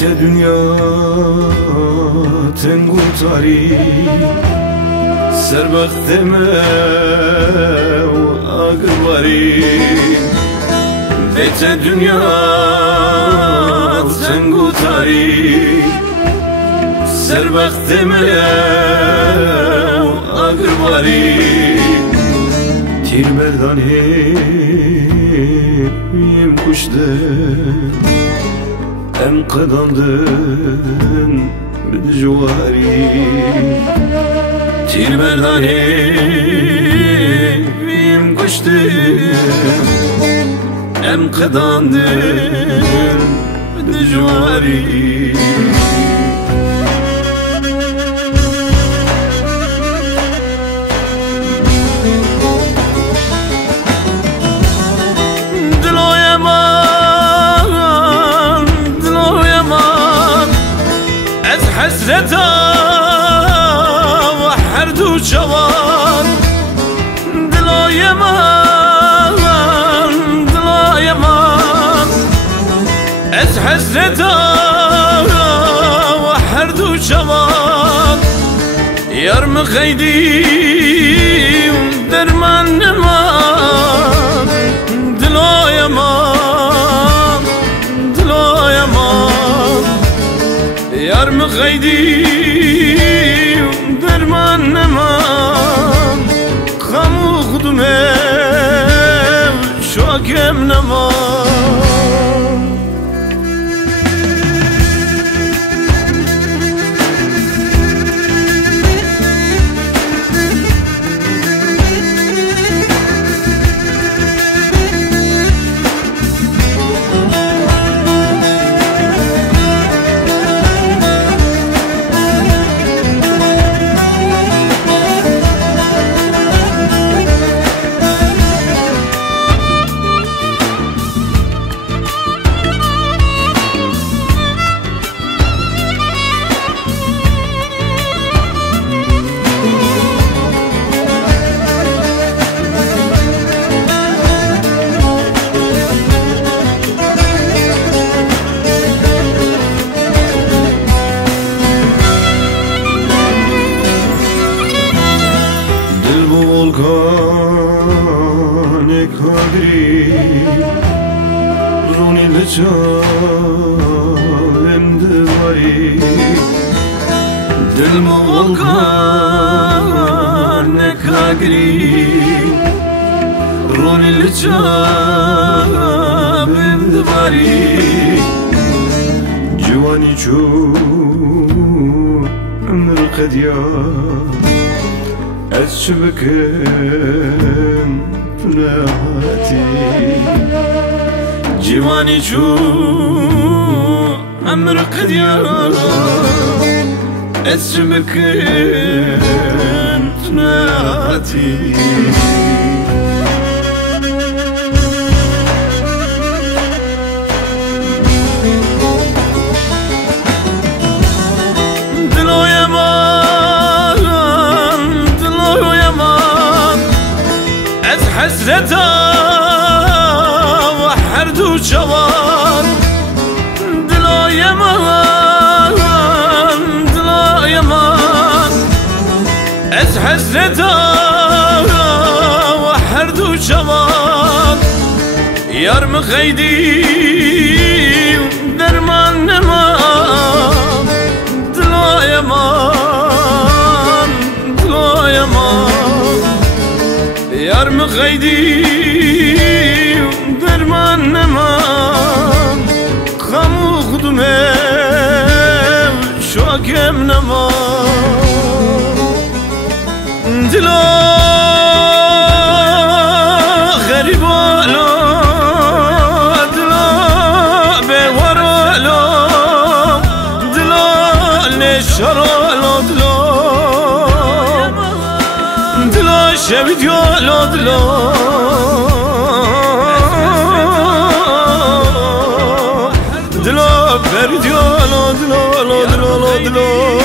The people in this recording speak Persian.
بيت دنيا تنقو تاري سربخت ما وأقبري بيت دنيا تنقو تاري سربخت ما وأقبري تیر مردان هیم کشتن ام قداندن به جواری تیر مردان هیم کشتن ام قداندن به جواری حسرتا وحرد وجوان دلا يمان دلا يمان از حسرتا وحرد وجوان يرم خيدي درمان نمان دلا يمان دلا يمان یار مخیدی درمان نمان خمو خودمه شاکم نمان volkanik hagri runi lçavim divari dil mu volkanik hagri runi lçavim divari civani çu ömür qedya از شبكن نهاتي جواني شو أمر قديار از شبكن نهاتي حسرتا وحرد وجوان دلا يمان دلا يمان از حسرتا وحرد وجوان يار مخيدي درمان نمان دلا يمان دلا يمان یار مخیدی درمان نمان خمو خودمه شاکم نمان دلا غریبالا دلا بیوارالا دلا نشارالا دلا شبید یا لادلا دلا برید یا لادلا لادلا لادلا